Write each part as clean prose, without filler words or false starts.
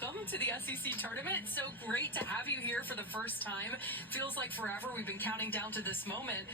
welcome to the SEC tournament. So great to have you here for the first time. Feels like forever. We've been counting down to this moment.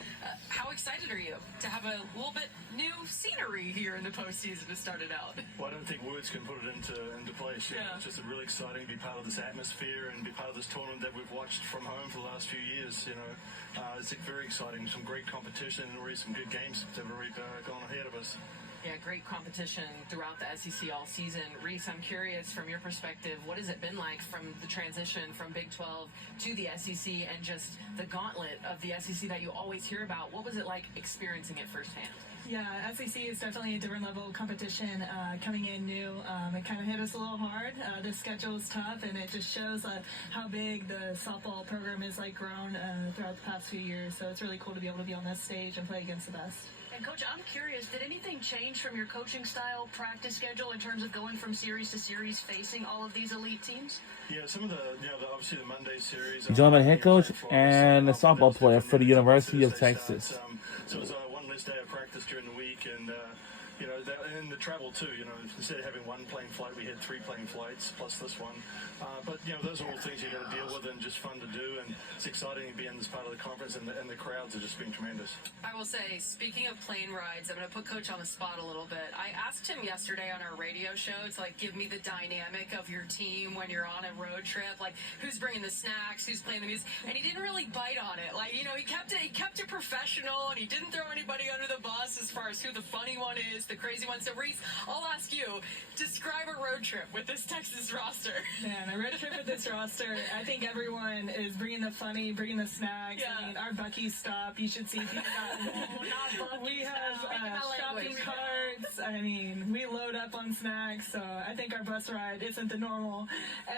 How excited are you to have a little bit new scenery here in the postseason to start it out? Well, I don't think words can put it into place. You know, it's just really exciting to be part of this atmosphere and be part of this tournament that we've watched from home for the last few years. You know, it's very exciting. Some great competition and already some good games that have already gone ahead of us. Yeah, great competition throughout the SEC all season. Reese, I'm curious from your perspective, what has it been like from the transition from Big 12 to the SEC and just the gauntlet of the SEC that you always hear about? What was it like experiencing it firsthand? Yeah, SEC is definitely a different level of competition coming in new. It kind of hit us a little hard. The schedule is tough, and it just shows how big the softball program is grown throughout the past few years. So it's really cool to be able to be on this stage and play against the best. And Coach, I'm curious, did anything change from your coaching style, practice schedule in terms of going from series to series, facing all of these elite teams? Yeah, some of obviously the Monday series. John, a head coach and a softball player for the University of Texas. So it was one less day of practice during the week, and and the travel too. You know, instead of having one plane flight, we had 3 plane flights plus this one. But those are all things you got to deal with and just fun to do. And it's exciting to be in this part of the conference, and the crowds have just been tremendous. I will say, speaking of plane rides, I'm going to put Coach on the spot a little bit. I asked him yesterday on our radio show to give me the dynamic of your team when you're on a road trip, who's bringing the snacks, who's playing the music, and he didn't really bite on it. He kept it professional, and he didn't throw anybody under the bus as far as who the funny one is, the crazy one. So Reese, I'll ask you, describe a road trip with this Texas roster. Man, a road trip with this roster, I think everyone is bringing the funny, bringing the snacks. Yeah. I mean, our Buc-ee's stop, you should see. We have shopping carts. I mean, we load up on snacks. So I think our bus ride isn't the normal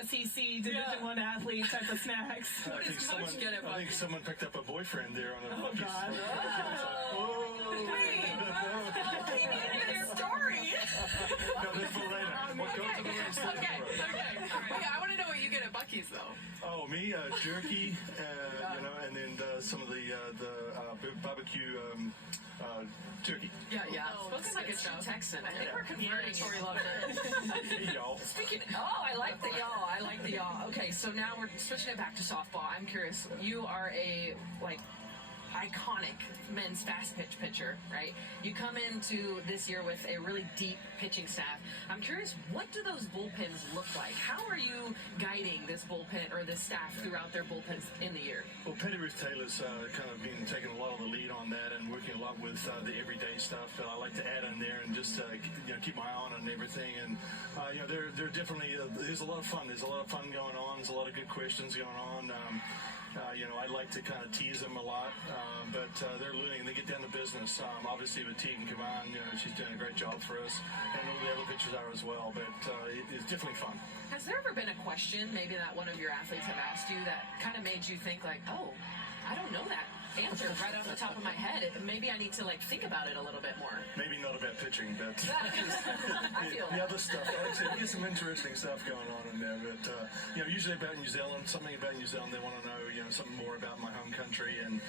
SEC Division I athlete type of snacks. I think someone picked up a boyfriend there on the Buc-ee's. God. Okay. I want to know what you get at Buc-ee's, though. Oh, me, jerky, and then some of the barbecue turkey. Yeah. Spoken like a true Texan. I think we're converting. Tori loves it. Hey, y'all. I like the y'all. Okay, so now we're switching it back to softball. I'm curious. You are a iconic men's fast pitch pitcher, right? You come into this year with a really deep pitching staff. I'm curious, what do those bullpens look like? How are you guiding this bullpen or this staff throughout their bullpens in the year? Well, Petty Ruth Taylor's kind of been taking a lot of the lead on that and working a lot with the everyday stuff that I like to add in there and just keep my eye on and everything. And they're definitely there's a lot of fun. There's a lot of fun going on. There's a lot of good questions going on. I like to kind of tease them a lot, but they're learning and they get down to business. Obviously with Tegan Kavan, she's doing a great job for us, and all the other pitchers are as well, but it's definitely fun. Has there ever been a question maybe that one of your athletes have asked you that kind of made you think oh, I don't know that answer right off the top of my head? Maybe I need to think about it a little bit more. Maybe not about pitching, but I feel the other stuff. We get some interesting stuff going on in there, but usually about New Zealand, something about New Zealand. They want to know, something more about my home country, and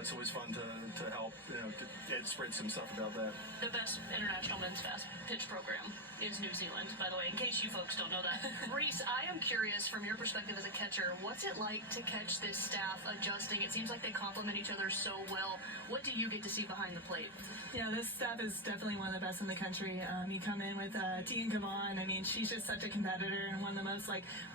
it's always fun to help, to spread some stuff about that. The best international men's fast pitch program is New Zealand, by the way, in case you folks don't know that. Reese, I am curious from your perspective as a catcher, what's it like to catch this staff adjusting? It seems like they complement each other so well. What do you get to see behind the plate? Yeah, this staff is definitely one of the best in the country. You come in with Tegan Kavan. I mean, she's just such a competitor and one of the most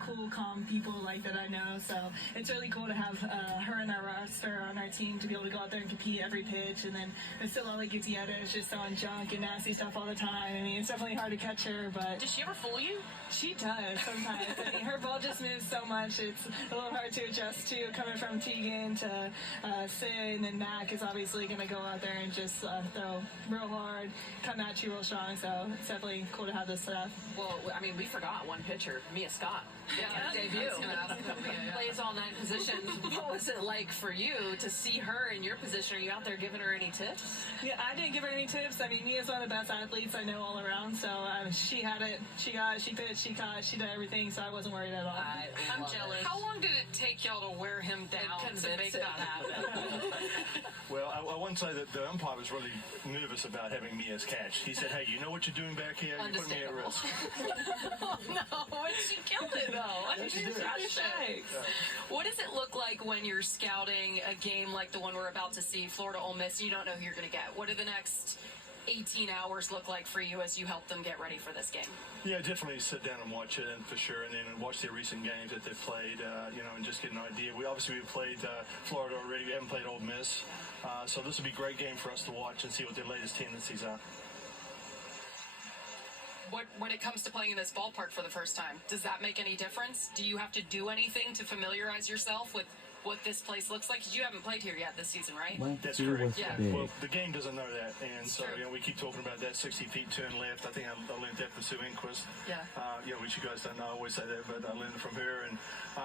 cool, calm people that I know. So it's really cool to have her in our roster on our team to be able to go out there and compete every pitch. And then Vasila Gutiérrez is just throwing junk and nasty stuff all the time. I mean, it's definitely hard to catch her, but does she ever fool you? She does sometimes. I mean, her ball just moves so much. It's a little hard to adjust to coming from Tegan to Sid, and then Mac is obviously going to go out there and just throw real hard, come at you real strong. So it's definitely cool to have this staff. Well, I mean, we forgot one pitcher, Mia Scott. Debut. Plays all 9 positions. What was it like for you to see her in your position? Are you out there giving her any tips? Yeah, I didn't give her any tips. I mean, Mia's one of the best athletes I know all around. So she had it. She got it. She pitched. She caught. She did everything. So I wasn't worried at all. I'm jealous. How long did it take y'all to wear him down to make that happen? Well, I won't say that the umpire was really nervous about having Mia's catch. He said, "Hey, you know what you're doing back here? You're putting me at risk." Oh, no, and she killed She's doing it. Thanks. What does it look like when you're scouting a game like the one we're about to see, Florida Ole Miss, and you don't know who you're going to get? What do the next 18 hours look like for you as you help them get ready for this game? Yeah, definitely sit down and watch it, and for sure, and then watch their recent games that they've played, and just get an idea. We played Florida already. We haven't played Ole Miss, so this will be a great game for us to watch and see what their latest tendencies are. When it comes to playing in this ballpark for the first time, does that make any difference? Do you have to do anything to familiarize yourself with what this place looks like? Because you haven't played here yet this season, right? That's He correct. was Yeah. big. Well, the game doesn't know that, and so True. we keep talking about that 60 feet turn left. I think I learned that from Sue Enquist. Yeah. Which you guys don't know. I always say that, but I learned it from her, and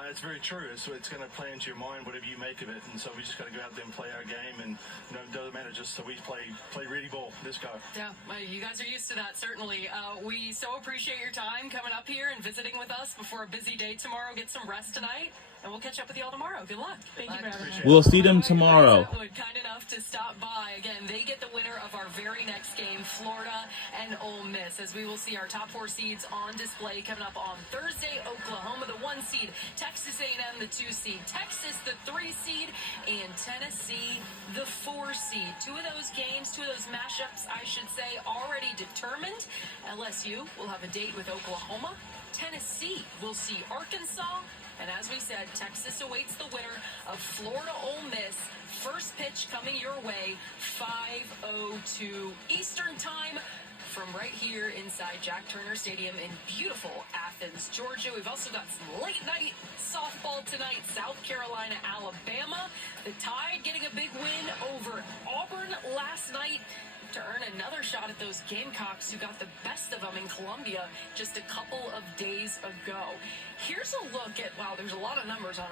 it's very true. It's going to play into your mind whatever you make of it, and so we just got to go out there and play our game, and it doesn't matter. Just so we play ready ball. Let's go. Yeah, well, you guys are used to that, certainly. We so appreciate your time coming up here and visiting with us before a busy day tomorrow. Get some rest tonight, and we'll catch up with you all tomorrow. Good luck. Thank you for having me. We'll see them tomorrow. Kind enough to stop by. Again, they get the winner of our very next game, Florida and Ole Miss, as we will see our top 4 seeds on display coming up on Thursday. Oklahoma, the 1 seed, Texas A&M, the 2 seed, Texas, the 3 seed, and Tennessee, the 4 seed. 2 of those games, 2 of those matchups, I should say, already determined. LSU will have a date with Oklahoma. Tennessee will see Arkansas. And as we said, Texas awaits the winner of Florida Ole Miss. First pitch coming your way, 5:02 Eastern Time from right here inside Jack Turner Stadium in beautiful Athens, Georgia. We've also got some late night softball tonight, South Carolina, Alabama. The Tide getting a big win over Auburn last night to earn another shot at those Gamecocks who got the best of them in Columbia just a couple of days ago. Here's a look at, wow, there's a lot of numbers on